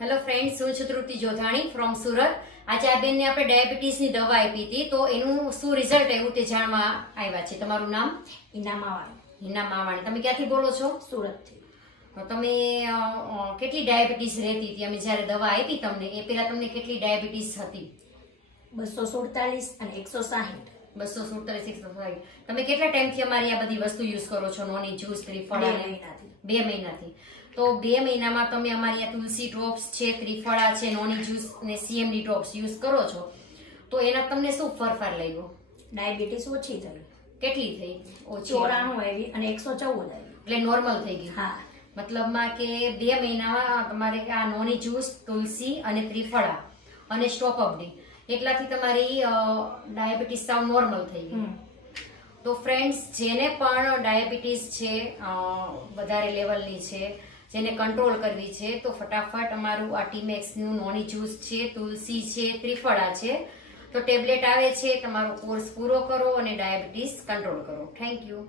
Hello friends, હું છું તૃપ્તિ Jodhani from Surat. આજે આ બેનને આપણે ડાયાબિટીસની દવા આપી હતી, તો એનું શું રિઝલ્ટ આવ્યું તે જાણવા આવ્યા છે. તમારું નામ? હિના માવાણી. હિના માવાણી. તમે ક્યાંથી બોલો છો? સુરતથી. તમે કેટલી ડાયાબિટીસ રહેતી હતી? અમે જ્યારે દવા આપી તમને એ પહેલા તમને કેટલી ડાયાબિટીસ હતી? 247 અને 160. 247, 160. તમે કેટલા ટાઈમથી અમારી આ બધી વસ્તુ યુઝ કરો છો? નોની જ્યુસ, ત્રિફળા? 2 મહિનાથી. 2 મહિનાથી. તો 2 મહિનામાં તમે અમારી આ તુલસી ડ્રોપ્સ છે, ત્રિફળા છે, નોની જ્યુસ ને CMD ડ્રોપ્સ યુઝ કરો છો, તો એના તમને શું ફેરફાર લાગ્યો? ડાયાબિટીસ ઓછી થઈ. કેટલી થઈ? ઓછી. 94 આવી અને 114 આવી. એટલે નોર્મલ થઈ ગઈ. હા. મતલબમાં કે 2 મહિનામાં તમારે આ નોની જ્યુસ, તુલસી અને ત્રિફળા અને સ્ટોપ અપ ડી એટલાથી તમારી ડાયાબિટીસ સાવ નોર્મલ થઈ ગઈ. તો ફ્રેન્ડ્સ, જેને પણ ડાયાબિટીસ છે, વધારે લેવલની છે, જેને કંટ્રોલ કરવી છે, તો ફટાફટ અમારું આ ટીમેક્સનું નોની જ્યુસ છે, તુલસી છે, ત્રિફળા છે, તો ટેબ્લેટ આવે છે, તમારો કોર્સ પૂરો કરો અને ડાયાબિટીસ કંટ્રોલ કરો. Thank you.